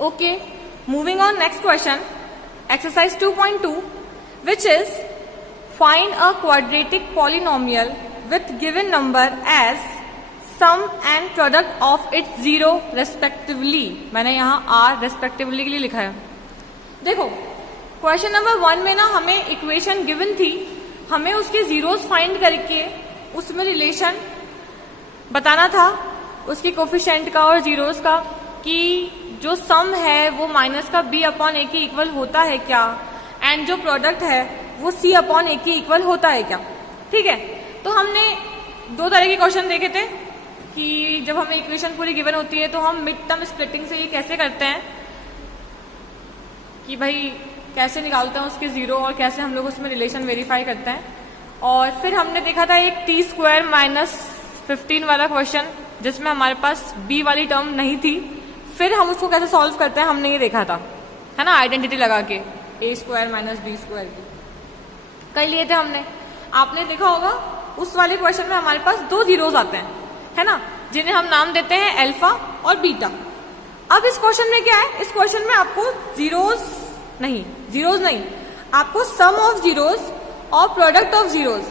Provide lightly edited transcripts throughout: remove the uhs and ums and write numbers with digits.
Okay, moving on, next question, exercise 2.2, which is find a quadratic polynomial with given number as sum and product of its zero respectively. मैंने यहाँ r respectively के लिए लिखा है. देखो, question number 1 में ना हमें इक्वेशन गिवन थी, हमें उसके जीरोस फाइंड करके उसमें रिलेशन बताना था, उसकी कोफिशिएंट का और जीरोस का, कि जो सम है वो माइनस का b अपॉन a के इक्वल होता है क्या, एंड जो प्रोडक्ट है वो c अपॉन a के इक्वल होता है क्या. ठीक है, तो हमने दो तरह के क्वेश्चन देखे थे कि जब हमें इक्वेशन पूरी गिवन होती है तो हम मिड टर्म स्प्लिटिंग से ये कैसे करते हैं कि भाई कैसे निकालते हैं उसके जीरो और कैसे हम लोग उसमें रिलेशन वेरीफाई करते हैं. और फिर हमने देखा था एक टी स्क्वायर माइनस 15 वाला क्वेश्चन जिसमें हमारे पास b वाली टर्म नहीं थी, फिर हम उसको कैसे सॉल्व करते हैं हमने ये देखा था, है ना, आइडेंटिटी लगा के a square minus b square की कर लिए थे हमने. आपने देखा होगा उस वाले क्वेश्चन में हमारे पास दो जीरोस आते हैं, है ना, जिन्हें हम नाम देते हैं अल्फा और बीटा. अब इस क्वेश्चन में क्या है, इस क्वेश्चन में आपको जीरोस नहीं, आपको सम ऑफ जीरोस और प्रोडक्ट ऑफ जीरोस,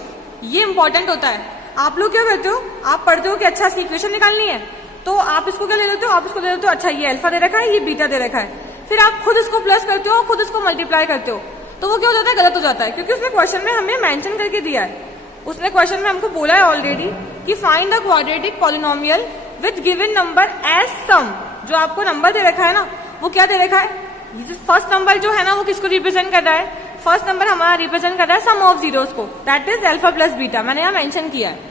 ये इंपॉर्टेंट होता है. आप लोग क्या करते हो, आप पढ़ते हो कि अच्छा सी इक्वेशन निकालनी है, तो आप इसको क्या ले लेते हो, आप इसको ले लेते हो, अच्छा ये अल्फा दे रखा है, ये बीटा दे रखा है, फिर आप खुद इसको प्लस करते हो, खुद इसको मल्टीप्लाई करते हो, तो वो क्या हो जाता है, गलत हो जाता है. क्योंकि उसने क्वेश्चन में हमें मेंशन करके दिया है, उसने क्वेश्चन में हमको बोला है ऑलरेडी कि find the quadratic polynomial with given number as sum. जो आपको नंबर दे रखा है ना, वो क्या दे रखा है, फर्स्ट नंबर जो है ना वो किसको रिप्रेजेंट कर रहा है, फर्स्ट नंबर हमारा रिप्रेजेंट कर रहा है सम ऑफ जीरोस को, that is alpha plus beta, मैंने यहाँ मेंशन किया है.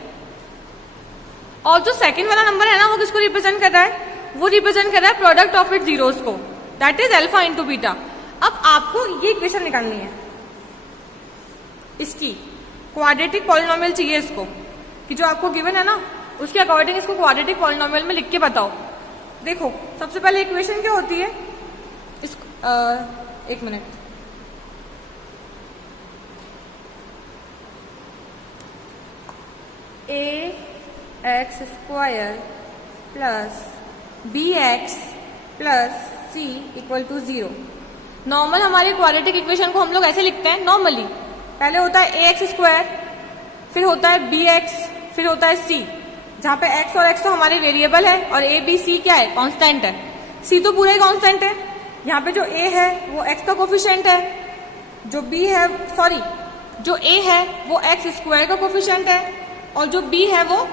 और जो सेकंड वाला नंबर है ना वो किसको रिप्रेजेंट कर रहा है, वो रिप्रेजेंट कर रहा है प्रोडक्ट ऑफ इट जीरोस को, that is alpha into beta. अब आपको ये इक्वेशन निकालनी है, इसकी क्वाड्रेटिक पॉलिनोमियल चाहिए इसको, कि जो आपको गिवन है ना उसके अकॉर्डिंग इसको क्वाड्रेटिक पॉलिनोमियल में लिख के बताओ. देखो, सबसे पहले इक्वेशन क्या होती है, एक minute, A X square plus B X plus C equal to 0. Normal हमारे क्वाड्रेटिक इक्वेशन को हम लोग ऐसे लिखते हैं नॉर्मली, पहले होता है ए एक्स स्क्वायर, फिर होता है बी एक्स, फिर होता है सी, जहां पे एक्स और एक्स तो हमारे वेरिएबल है और ए बी सी क्या है, कांस्टेंट है, सी तो पूरा ही कांस्टेंट है. यहाँ पे जो ए है वो एक्स का कोफिशिएंट है, जो बी है जो ए है वो एक्स स्क्वायर का कोफिशिएंट है, और जो बी है वो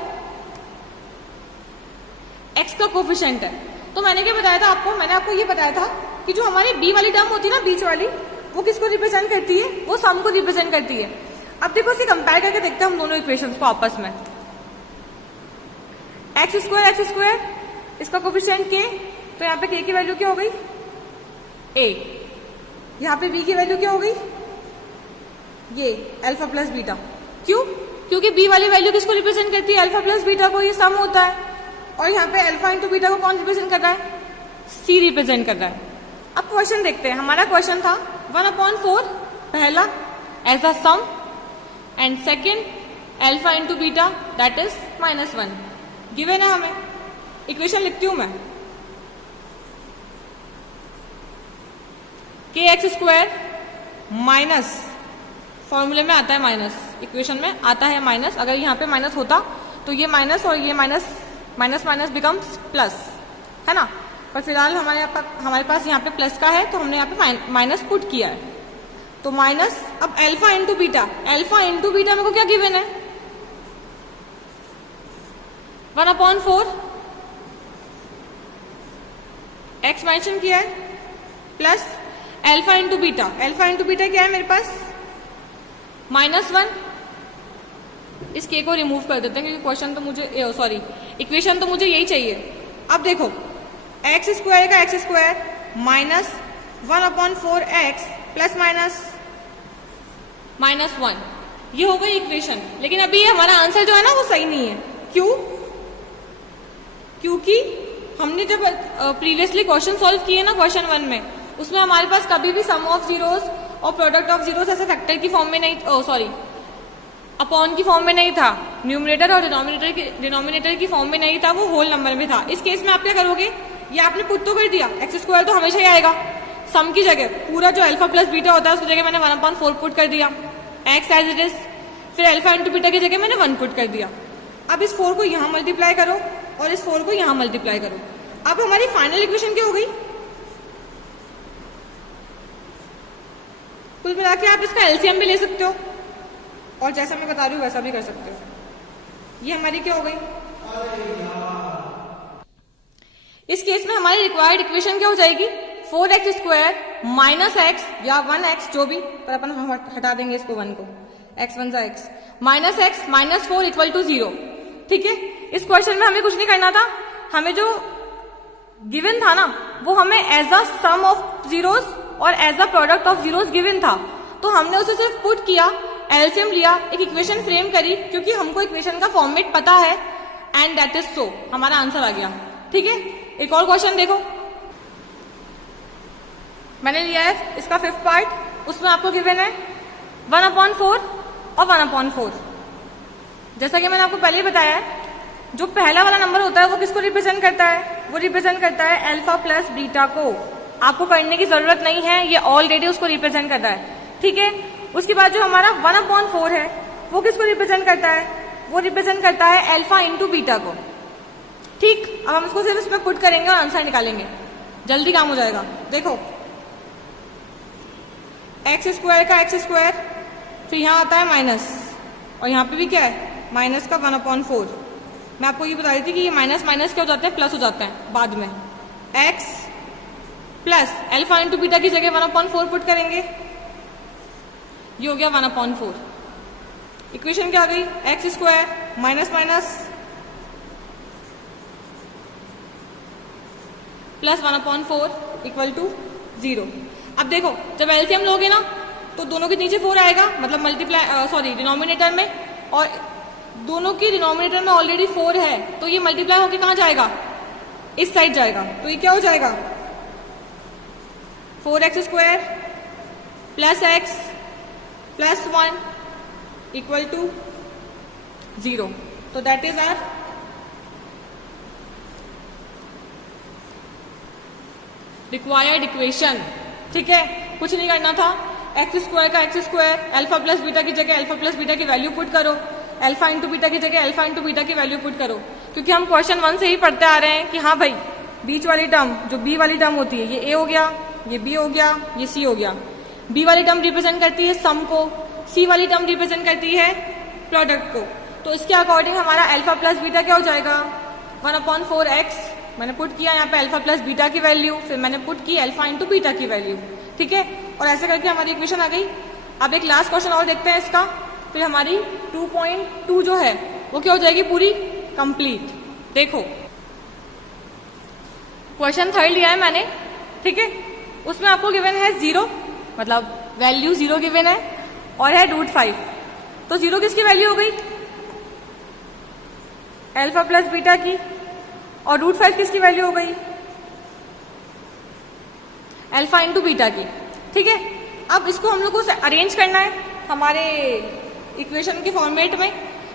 एक्स का कोफिशिएंट है. तो मैंने क्या बताया था आपको, मैंने आपको ये बताया था कि जो हमारी बी वाली टर्म होती है ना, बीच वाली, वो किसको रिप्रेजेंट करती है, वो सम को रिप्रेजेंट करती है. अब देखो इसे कंपेयर करके देखते हैं हम दोनों इक्वेशंस को आपस में. एक्स स्क्वायर इसका कोफिशिएंट के, तो यहाँ पे के की वैल्यू क्या हो गई, ए, यहाँ पे बी की वैल्यू क्या हो गई, ये अल्फा प्लस बीटा. क्यों, क्योंकि बी वाली वैल्यू किसको रिप्रेजेंट करती है, अल्फा प्लस बीटा को, ये सम होता है. और यहाँ पे अल्फा इंटू बीटा को कौन रिप्रेजेंट कर रहा है, सी रिप्रेजेंट कर रहा है. अब क्वेश्चन देखते हैं, हमारा क्वेश्चन था 1/4 पहला as a sum, and second alpha into beta that is -1 given है हमें. इक्वेशन लिखती हूं मैं, के एक्स स्क्वायर माइनस, फॉर्मूले में आता है माइनस, इक्वेशन में आता है माइनस, अगर यहाँ पे माइनस होता तो ये माइनस और ये माइनस बिकम्स प्लस, है ना, पर फिलहाल हमारे पास यहाँ पे प्लस का है तो हमने यहाँ पे माइनस पुट किया है. तो माइनस, अब अल्फा इंटू बीटा मेरे को क्या गिवन है, 1/4 एक्स मेंशन किया है, प्लस अल्फा इंटू बीटा क्या है मेरे पास, -1. इस के को रिमूव कर देते हैं क्योंकि क्वेश्चन तो मुझे इक्वेशन तो मुझे यही चाहिए. अब देखो, एक्स स्क्वायर का x square minus 1/4 x plus -1, ये हो गई इक्वेशन. लेकिन अभी हमारा आंसर जो है ना वो सही नहीं है. क्यों, क्योंकि हमने जब प्रीवियसली क्वेश्चन सॉल्व किए ना क्वेश्चन 1 में, उसमें हमारे पास कभी भी सम ऑफ जीरोस और प्रोडक्ट ऑफ जीरोस ऐसे फैक्टर की फॉर्म में नहीं, अपॉन की फॉर्म में नहीं था, न्यूमरेटर और डिनोमिनेटर की फॉर्म में नहीं था, वो होल नंबर में था. इस केस में आप क्या करोगे, ये आपने पुट तो कर दिया, एक्स स्क्वायर तो हमेशा ही आएगा। सम की जगह पूरा जो अल्फा प्लस बीटा होता है उसकी जगह मैंने 1/4 पुट कर दिया, एक्स एज इट इज। फिर अल्फा इंटू बीटा की जगह मैंने 1 पुट कर दिया। अब इस 4 को यहाँ मल्टीप्लाई करो और इस 4 को यहाँ मल्टीप्लाई करो। अब हमारी फाइनल इक्वेशन क्या हो गई? कुल मिला के आप इसका एलसीएम भी ले सकते हो और जैसा मैं बता रही हूँ वैसा भी कर सकते हो। ये हमारी क्या हो गई? इस केस में हमारी रिक्वायर्ड इक्वेशन क्या हो जाएगी? 4x² माइनस एक्स या 1x जो भी, पर अपन हटा देंगे इसको 1 को, x 1 x minus x minus 4 equal to 0। ठीक है, इस क्वेश्चन में हमें कुछ नहीं करना था, हमें जो गिवन था ना वो हमें as a sum of zeros और as a product of zeros given था, तो हमने उसे सिर्फ पुट किया, एलसीएम लिया, एक इक्वेशन फ्रेम करी क्योंकि हमको इक्वेशन का फॉर्मेट पता है एंड दैट इज सो हमारा आंसर आ गया। ठीक है, एक और क्वेश्चन देखो, मैंने लिया है इसका 5th पार्ट, उसमें आपको गिवन है 1/4 और 1/4। जैसा कि मैंने आपको पहले ही बताया है, जो पहला वाला नंबर होता है वो किसको रिप्रेजेंट करता है? वो रिप्रेजेंट करता है अल्फा प्लस बीटा को। आपको करने की जरूरत नहीं है, ये ऑलरेडी उसको रिप्रेजेंट करता है। ठीक है, उसके बाद जो हमारा 1/4 है वो किसको रिप्रेजेंट करता है? वो रिप्रेजेंट करता है अल्फा इंटू बीटा को। ठीक, अब हम इसको सिर्फ इसमें पुट करेंगे और आंसर निकालेंगे, जल्दी काम हो जाएगा। देखो x² का x², फिर यहाँ आता है माइनस, और यहाँ पे भी क्या है? माइनस का 1/4। मैं आपको ये बता रही थी कि ये माइनस माइनस क्या हो जाते हैं? प्लस हो जाते हैं बाद में। x plus alpha into beta की जगह 1/4 पुट करेंगे, ये हो गया 1/4। इक्वेशन क्या आ गई? x² minus minus plus 1/4 equal to 0। अब देखो जब एलसीएम लोगे ना तो दोनों के नीचे 4 आएगा, मतलब मल्टीप्लाई डिनोमिनेटर में, और दोनों की डिनोमिनेटर में ऑलरेडी 4 है, तो ये मल्टीप्लाई होके कहाँ जाएगा? इस साइड जाएगा, तो ये क्या हो जाएगा? 4x² plus x plus 1 equal to 0। तो that is our required equation. ठीक है, कुछ नहीं करना था, x² का x², अल्फा प्लस बीटा की जगह अल्फा प्लस बीटा की वैल्यू पुट करो, अल्फा इंटू बीटा की जगह अल्फा इंटू बीटा की वैल्यू पुट करो, क्योंकि हम क्वेश्चन 1 से ही पढ़ते आ रहे हैं कि हाँ भाई बीच वाली टर्म जो b वाली टर्म होती है, ये a हो गया, ये b हो गया, ये c हो गया। b वाली टर्म रिप्रेजेंट करती है सम को, c वाली टर्म रिप्रेजेंट करती है प्रोडक्ट को। तो इसके अकॉर्डिंग हमारा अल्फा प्लस बीटा क्या हो जाएगा? 1/4x, मैंने पुट किया यहाँ पे अल्फा प्लस बीटा की वैल्यू, फिर मैंने पुट की अल्फा इंटू बीटा की वैल्यू। ठीक है, और ऐसे करके हमारी इक्वेशन आ गई। अब एक लास्ट क्वेश्चन और देखते हैं इसका, फिर हमारी 2.2 जो है वो क्या हो जाएगी? पूरी कंप्लीट। देखो क्वेश्चन 3 लिया है मैंने, ठीक है, उसमें आपको गिवन है 0, मतलब वैल्यू 0 गिवन है, और है √5। तो 0 किसकी वैल्यू हो गई? अल्फा प्लस बीटा की, और √5 किसकी वैल्यू हो गई? अल्फा इंटू बीटा की। ठीक है, अब इसको हम लोग को अरेंज करना है हमारे इक्वेशन के फॉर्मेट में।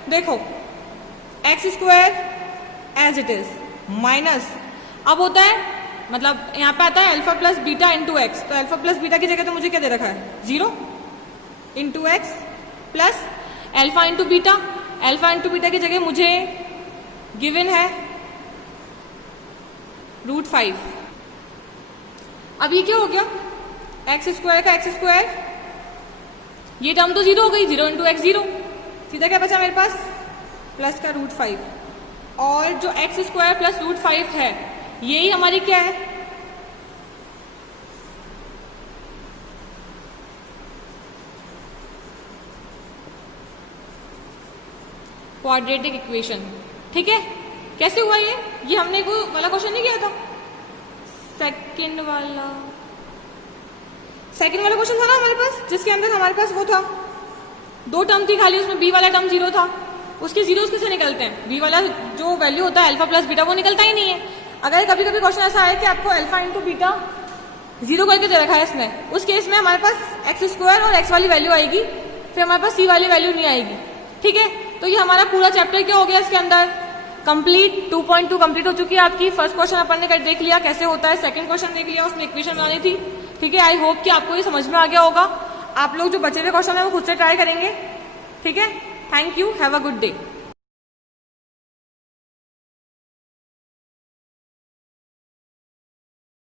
देखो x² as it is minus, अब होता है मतलब यहाँ पे आता है alpha plus beta into x, तो अल्फा प्लस बीटा की जगह तो मुझे क्या दे रखा है? 0 into x plus alpha into beta, alpha into beta की जगह मुझे गिवन है √5। अब ये क्या हो गया? x² का x², ये टर्म तो 0 हो गई, 0 इंटू एक्स 0, सीधा क्या बचा मेरे पास? प्लस का √5, और जो x² प्लस √5 है यही हमारी क्या है? Quadratic equation. ठीक है, कैसे हुआ ये? हमने को वाला क्वेश्चन नहीं किया था, सेकंड वाला क्वेश्चन था ना हमारे पास, जिसके अंदर हमारे पास वो था 2 टर्म थी खाली, उसमें b वाला टर्म 0 था, उसके जीरोस किसे निकलते हैं? b वाला जो वैल्यू होता है अल्फा प्लस बीटा वो निकलता ही नहीं है। अगर कभी कभी क्वेश्चन ऐसा है कि आपको अल्फा इंटू बीटा 0 करके दे रखा है इसमें, उस केस में हमारे पास x² और x वाली वैल्यू आएगी, फिर हमारे पास c वाली वैल्यू नहीं आएगी। ठीक है, तो ये हमारा पूरा चैप्टर क्या हो गया? इसके अंदर कंप्लीट 2.2 कंप्लीट हो चुकी है आपकी। फर्स्ट क्वेश्चन अपन ने देख लिया कैसे होता है, सेकंड क्वेश्चन देख लिया, उसमें इक्वेशन बनानी थी। ठीक है, आई होप कि आपको ये समझ में आ गया होगा। आप लोग जो बचे हुए क्वेश्चन है वो खुद से ट्राई करेंगे। ठीक है, thank you, have a good day.